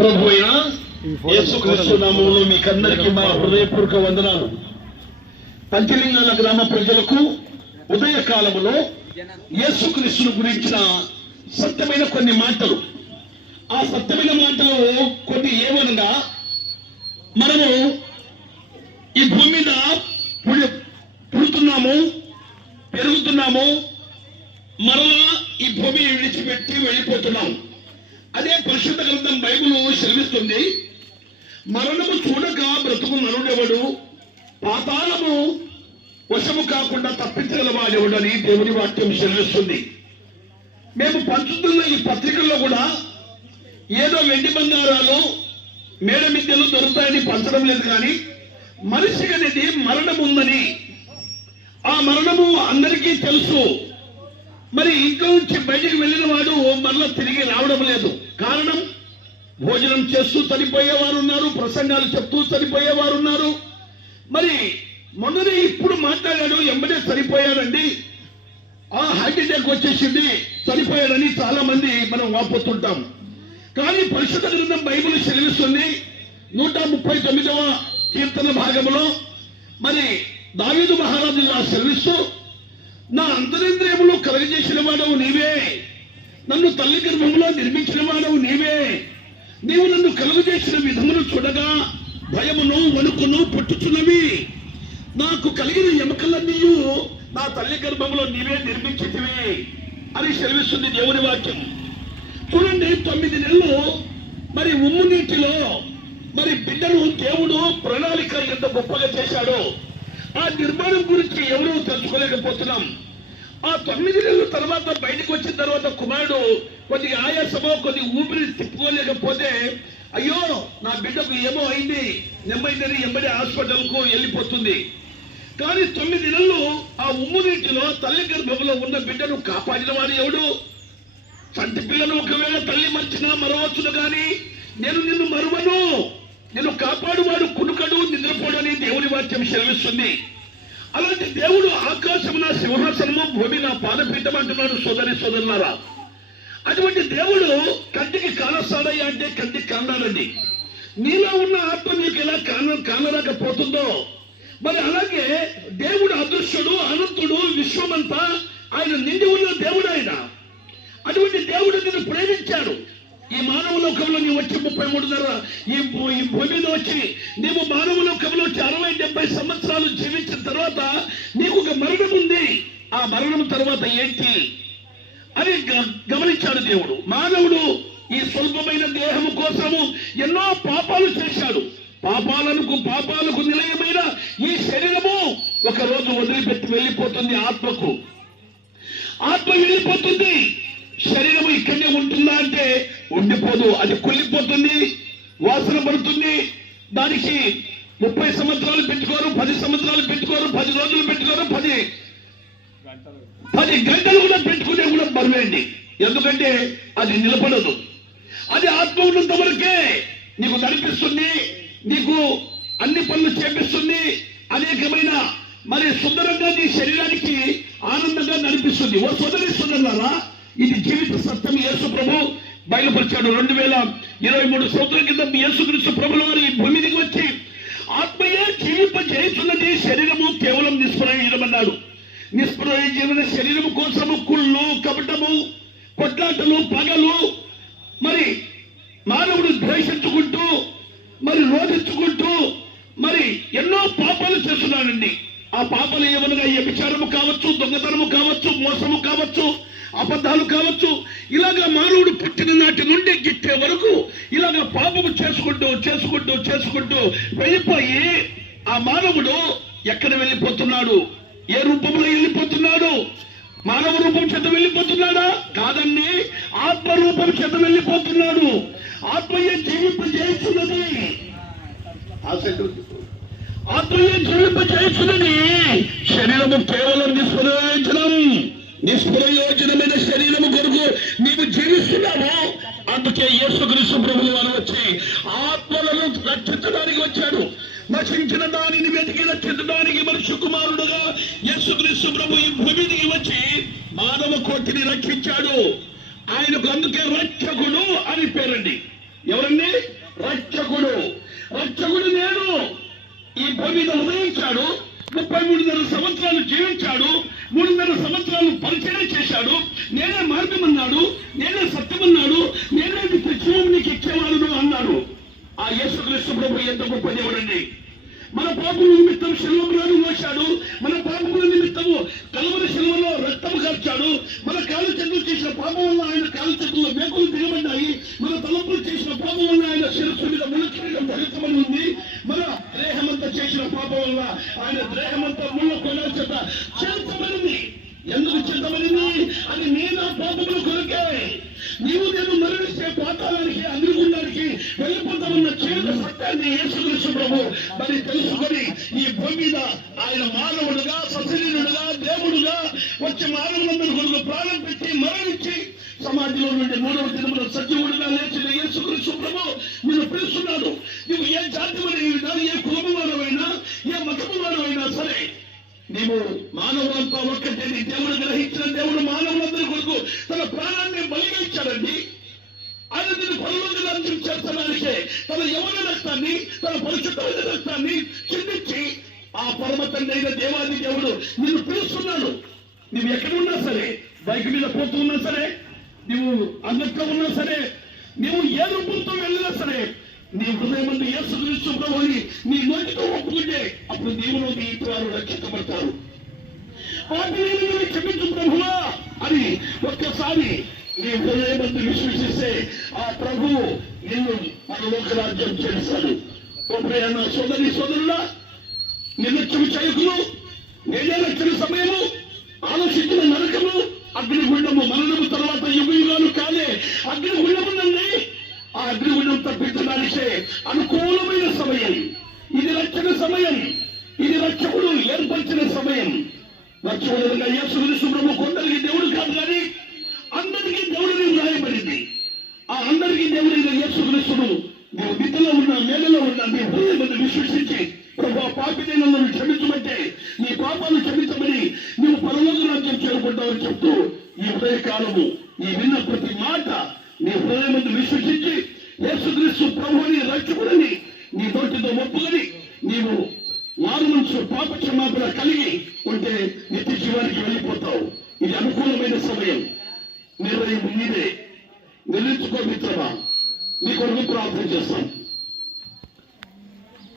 ప్రభు యేసుక్రీస్తు నామంలో మీకందరికీ మా హృదయపూర్వక వందనాలు. పంచలింగాల గ్రామ ప్రజలకు ఉదయ కాలములో యేసుక్రీస్తును గురించిన సత్యమైన కొన్ని మాటలు. ఆ సత్యమైన మాటలు కొన్ని ఏమనగా మనము ఈ భూమి మీద పుడి- పుడుతున్నాము పెరుగుతున్నాము మరలా ఈ భూమి విడిచిపెట్టి వెళ్ళిపోతున్నాం అదే పరిశుద్ధ గ్రంథం బైబుల్ శ్రమిస్తుంది మరణము చూడక బ్రతుకు నరుడెవడు పాతాళము వశము కాకుండా తప్పించగలవాడెవడని దేవుని వాక్యం శ్రమిస్తుంది మేము పంచుతున్న ఈ పత్రికల్లో కూడా ఏదో వెండి బంగారాలు మేడ మిద్దెలు దొరుకుతాయని పంచడం లేదు కానీ మనిషికి అనేది మరణం ఉందని. ఆ మరణము అందరికీ తెలుసు. మరి ఇంట్లో నుంచి బయటికి వెళ్ళిన వాడు మరలా తిరిగి రావడం లేదు. భోజనం చేస్తూ చనిపోయేవారు ఉన్నారు ప్రసంగాలు చెప్తూ చనిపోయేవారు ఉన్నారు మరి మొన్ననే ఇప్పుడు మాట్లాడాడు ఎంబడే చనిపోయాడండి. ఆ హార్ట్ అటాక్ వచ్చేసింది చనిపోయాడని చాలా మంది మనం వాపోతుంటాం. కానీ పరిశుద్ధ గ్రంథం బైబిల్ సెలవిస్తుంది నూట ముప్పై తొమ్మిదవ కీర్తన భాగంలో మరి దావీదు మహారాజు నా సెలవిస్తూ నా అంతరింద్రియములు కలగజేసిన వాడవు నీవే. నన్ను తల్లి గర్భంలో నిర్మించిన వాడవు నీవే. నీవు నన్ను కలుగజేసిన విధమును చూడగా భయమును వణుకును పుట్టుచున్నవి. నాకు కలిగిన ఎముకలన్నీ నా తల్లి గర్భంలో నీవే నిర్మించితివి అని సెలవిస్తుంది దేవుని వాక్యం. చూడండి తొమ్మిది నెలలు మరి ఉమ్ము నీటిలో మరి బిడ్డను దేవుడు ప్రణాళిక ఎంత గొప్పగా చేశాడో. ఆ నిర్మాణం గురించి ఎవరూ తెలుసుకోలేకపోతున్నాం. ఆ తొమ్మిది నెలల తర్వాత బయటకు వచ్చిన తర్వాత కుమారుడు కొద్దిగా ఆయాసమో కొద్ది ఊపిరి తిప్పుకోలేకపోతే అయ్యో నా బిడ్డకు ఏమో అయింది నెమ్మదిని ఎంబడి హాస్పిటల్కు వెళ్ళిపోతుంది. కానీ తొమ్మిది నెలలు ఆ ఉమ్ము నీటిలో తల్లి గర్భంలో ఉన్న బిడ్డను కాపాడిన వాడు ఎవడు? చంటి పిల్లను ఒకవేళ తల్లి మర్చినా మరవచ్చును కానీ నేను నిన్ను మరువను. నిన్ను కాపాడువాడు కునుకడు నిద్రపోడని దేవుని వాక్యం శ్రమిస్తుంది అలాంటి దేవుడు ఆకాశం నా సింహాసనము భూమి నా పాదపీఠం అంటున్నాడు సోదరి సోదరులారా. అటువంటి దేవుడు కంటికి కానస్తాడయ్యా అంటే కంటికి కానాలండి నీలో ఉన్న ఆత్మ నీకు ఎలా కాన కానరాకపోతుందో. మరి అలాగే దేవుడు అదృశ్యుడు అనంతుడు విశ్వమంతా ఆయన నిండి ఉన్న దేవుడు ఆయన అటువంటి దేవుడు నిన్ను ప్రేమించాడు ఈ మానవ లోకంలో నీవు వచ్చి ముప్పై మూడున్నర ఈ ఈ భూమి మీద వచ్చి నీవు మానవ లోకంలో వచ్చి అరవై డెబ్బై సంవత్సరాలు జీవించిన తర్వాత నీకు ఒక మరణం ఉంది. ఆ మరణం తర్వాత ఏంటి? అని గమనించాడు దేవుడు. మానవుడు ఈ స్వల్పమైన దేహము కోసము ఎన్నో పాపాలు చేశాడు. పాపాలకు పాపాలకు నిలయమైన ఈ శరీరము ఒక రోజు వదిలిపెట్టి వెళ్ళిపోతుంది ఆత్మకు. ఆత్మ వెళ్ళిపోతుంది. శరీరం ఇక్కడనే ఉంటుందా అంటే ఉండిపోదు. అది కుళ్ళిపోతుంది వాసన పడుతుంది. దానికి ముప్పై సంవత్సరాలు పెట్టుకోరు పది సంవత్సరాలు పెట్టుకోరు పది రోజులు పెట్టుకోరు పది పది గంటలు కూడా పెట్టుకునే కూడా బరువేండి ఎందుకంటే అది నిలబడదు. అది ఆత్మ ఉన్నంత వరకే నీకు నడిపిస్తుంది నీకు అన్ని పనులు చేపిస్తుంది అనేకమైన మరి సుందరంగా నీ శరీరానికి ఆనందంగా నడిపిస్తుంది. ఓ సోదరి ఇది జీవిత సత్యం. యేసు ప్రభు బయలుపరిచాడు. రెండు వేల ఇరవై మూడు సంవత్సరాల కింద యేసుక్రీస్తు ప్రభుల వారు ఈ భూమి దిగి వచ్చి ఆత్మయే జీవింప శరీరము కేవలం నిష్ప్రయోజనం అన్నాడు శరీరం కోసము కుళ్ళు కపటము కొట్లాటలు పగలు మరి మానవుడు ద్వేషించుకుంటూ మరి రోధించుకుంటూ మరి ఎన్నో పాపాలు చేస్తున్నాడండి. ఆ పాపాలు ఏమనగా వ్యభిచారము కావచ్చు దొంగతనము కావచ్చు మోసము కావచ్చు అబద్ధాలు కావచ్చు ఇలాగా మానవుడు పుట్టిన నాటి నుండి గిట్టే వరకు ఇలాగా పాపము చేసుకుంటూ చేసుకుంటూ చేసుకుంటూ వెళ్ళిపోయి ఆ మానవుడు ఎక్కడ వెళ్ళిపోతున్నాడు? ఏ రూపంలో వెళ్ళిపోతున్నాడు? మానవ రూపం చేత వెళ్ళిపోతున్నాడా? కాదండి ఆత్మ రూపం చేత వెళ్ళిపోతున్నాడు. ఆత్మయే జీవింప చేస్తున్నది. ఆత్మయే జీవింప చేస్తున్నది. శరీరము కేవలం నిష్ప్రయోజనం నిష్ప్రయోజనమైన శరీరము కొరకు నీవు జీవిస్తున్నావు యేసు యేసుక్రీస్తు ప్రభులు వారు వచ్చి ఆత్మలను రక్షించడానికి వచ్చాడు నశించిన దానిని వెతికి రక్షించడానికి మనిషి కుమారుడుగా యేసుక్రీస్తు ప్రభు ఈ భూమి దిగి వచ్చి మానవ కోటిని రక్షించాడు. ఆయనకు అందుకే రక్షకుడు అని పేరండి. ఎవరండి? రక్షకుడు. నేను. ఈ భూమి మీద ఉదయించాడు. ముప్పై మూడున్నర సంవత్సరాలు జీవించాడు. మూడున్నర సంవత్సరాలు పరిచయం చేశాడు. నేనే మార్గమన్నాడు. నేనే సత్యమన్నాడు నేనే నిత్యం నీకు ఇచ్చేవాడును అన్నాడు ఆ యేసు ప్రభు ఎంత గొప్ప దేవుడండి. మన పాపముల నిమిత్తం శిల్వంలోని మోశాడు మన పాపముల నిమిత్తము కలవరి శిల్వలో రక్తము కార్చాడు మన కాలు చెట్లు చేసిన పాపం వల్ల ఆయన కాలు చెందులో మేకులు దిగబడ్డాయి మన తలంపులు చేసిన పాపం వల్ల ఆయన శిరస్సు మీద ముళ్ళ ఫలితమని ఉంది. మన దేహమంతా చేసిన పాపం వల్ల ఆయన దేహమంతా ముళ్ళ కొన చేత చేతమనింది ఎందుకు చేతమనింది అది నీ నా పాపముల కొరకే. నీవు నేను మరణిస్తే పాతాలానికి అగ్నిగుండానికి వెళ్ళిపోతామన్న చేత సత్యాన్ని యేసుక్రీస్తు ప్రభు మరి తెలుసుకొని ఈ భూమి మీద ఆయన మానవుడుగా సశరీరుడుగా దేవుడుగా వచ్చి మానవులందరి కొరకు ప్రాణం పెట్టి మరణించి సమాజంలో నుండి మూడవ దినమున సజీవుడిగా లేచిన యేసుక్రీస్తు ప్రభు నేను పిలుస్తున్నాడు. నువ్వు ఏ జాతి వాడైనా ఏ కులము వారమైనా ఏ మతము వారమైనా సరే నీవు మానవులంతా ఒక్కటే దేవుడు గ్రహించిన దేవుడు మానవులందరి కొరకు తన ప్రాణాన్ని బలిగించాడండి ఇచ్చాడండి ఆయన దీన్ని పరలోక రాజ్యం చేర్చడానికే తన యవన రక్తాన్ని తన పరిశుద్ధమైన రక్తాన్ని చిందించి ఆ పరమ తండ్రి అయిన దేవాది దేవుడు నిన్ను పిలుస్తున్నాడు. నువ్వు ఎక్కడ ఉన్నా సరే బైక్ మీద పోతూ ఉన్నా సరే నువ్వు అంగట్లో ఉన్నా సరే నువ్వు ఏ రూపంతో వెళ్ళినా సరే నీ హృదయం ముందు యేసుక్రీస్తు ప్రభుని నీ నోటితో ఒప్పుకుంటే అప్పుడు దేవుడు నీ వారు రక్షించబడతారు. వాటిని క్షమించు ప్రభువా అని ఒక్కసారి నీ హృదయమందు విశ్వసిస్తే ఆ ప్రభు నిన్ను మనలోక రాజ్యం చేస్తాడు. ఓ ప్రియన్న సోదరి సోదరుల నిర్లక్ష్యం చేయకులు నిర్లక్ష్యం సమయము ఆలోచించిన నరకము అగ్నిగుండము మరణము తర్వాత యుగ యుగాలు కాలే అగ్నిగుండమునండి ఆ అగ్నిగుండం తప్పించడానికే అనుకూలమైన సమయం. ఇది రక్షణ సమయం ఇది రక్షకుడు ఏర్పరిచిన సమయం. రక్షకుడు యేసు ప్రభు కొండలికి దేవుడు కాదు కానీ అందరికీ దేవుడిని వ్రాయబడింది ఆ అందరికీ దేవుడైన యేసుక్రీస్తుడు నీవు నిధిలో ఉన్న మేలలో ఉన్న నీ హృదయం విశ్వసించి ప్రభు పాపిని నన్ను క్షమించమంటే నీ పాపాలు క్షమించమని నీవు పరలోక రాజ్యం చేరుకుంటావని చెప్తూ ఈ ఉదయ కాలము ఈ విన్న ప్రతి మాట నీ హృదయం విశ్వసించి యేసుక్రీస్తు ప్రభుని రక్షకుడని నీ నోటితో ఒప్పుకొని నీవు మారు మనసు పాప క్షమాపణ కలిగి ఉంటే నిత్య జీవానికి వెళ్ళిపోతావు. ఇది అనుకూలమైన సమయం. నిర్ణయం మీరే. నిలుచుకో మిత్రమా. మీ కొరకు ప్రార్థన చేస్తాం.